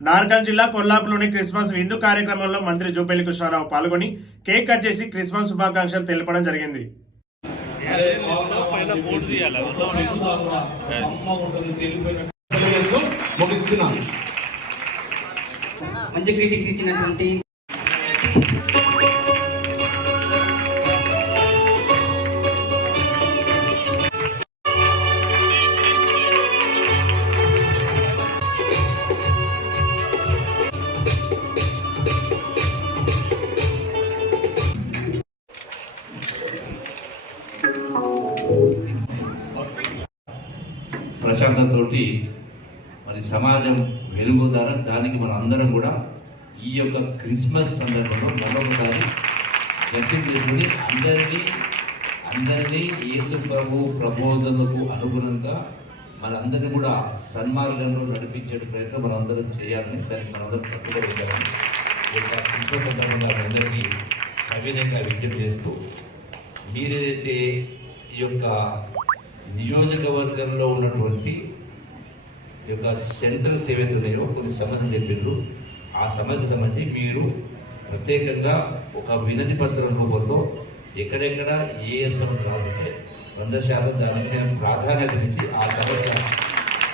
నార్కల్ జిల్లా కొల్లాపులోని క్రిస్మస్ విందు కార్యక్రమంలో మంత్రి జూపల్లి కృష్ణారావు పాల్గొని కేక్ కట్ చేసి క్రిస్మస్ శుభాకాంక్షలు తెలపడం జరిగింది. మంచి క్రిటిక్స్ ఇచ్చినటువంటి ప్రశాంతతతోటి మరి సమాజం వెలుగొందాల దానికి మన అందరం కూడా ఈ యొక్క క్రిస్మస్ సందర్భంలో మరొకసారి వ్యక్తం చేసుకుని అందరినీ అందరినీ యేసు ప్రభు ప్రబోధనకు అనుగుణంగా మనందరినీ కూడా సన్మార్గంలో నడిపించే ప్రయత్నం మనందరం చేయాలని దానికి మనందరం కట్టుబడి ఉండాలని యొక్క క్రిస్మస్ సందర్భంగా అందరికీ సవినయంగా విజ్ఞప్తి చేస్తూ మీరేదైతే ఈ యొక్క నియోజకవర్గంలో ఉన్నటువంటి యొక్క సెంట్రల్స్ ఏవైతే ఉన్నాయో కొన్ని సమస్యలు చెప్పిండ్రు ఆ సమస్య సంబంధించి మీరు ప్రత్యేకంగా ఒక వినతి పత్రం రూపంలో ఎక్కడెక్కడ ఏ సమస్య రాసిస్తే వంద శాతం దానికి నేను ప్రాధాన్యత ఇచ్చి ఆ సమస్య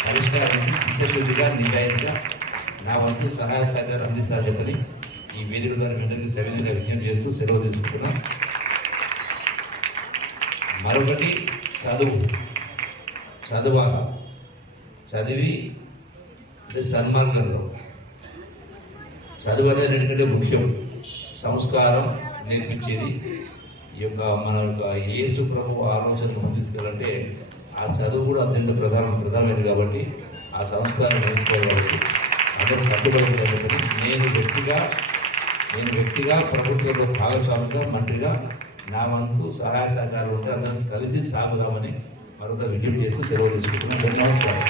పరిష్కారానికి చిత్తశుద్ధిగా నిజాయితీగా నా వంతు సహాయ సహకారం అందిస్తారు చెప్పని ఈ వేదిక ద్వారా వెంటనే సవినీయంగా విజ్ఞప్తి చేస్తూ సెలవు తీసుకుంటున్నాం. మరొకటి చదువు. చదవాలి? చదివి అంటే సన్మార్గంలో. చదువు అనేది ఎందుకంటే ముఖ్యం. సంస్కారం నేర్పించేది. ఈ యొక్క మన యొక్క యేసు ప్రభు ఆలోచనలు తీసుకెళ్ళాలంటే ఆ చదువు కూడా అత్యంత ప్రధానం ప్రధానమైనది కాబట్టి ఆ సంస్కారం నేర్చుకోవాలి. కాబట్టి అందరూ కట్టుబడి నేను వ్యక్తిగా నేను వ్యక్తిగా ప్రభుత్వంలో భాగస్వామిగా మంత్రిగా నా వంతు సహాయ సహకారం ఉంటే అందరం కలిసి సాగుదామని మరొక విజ్ఞప్తి చేస్తూ సెలవు తీసుకుంటున్నాం. నమస్కారం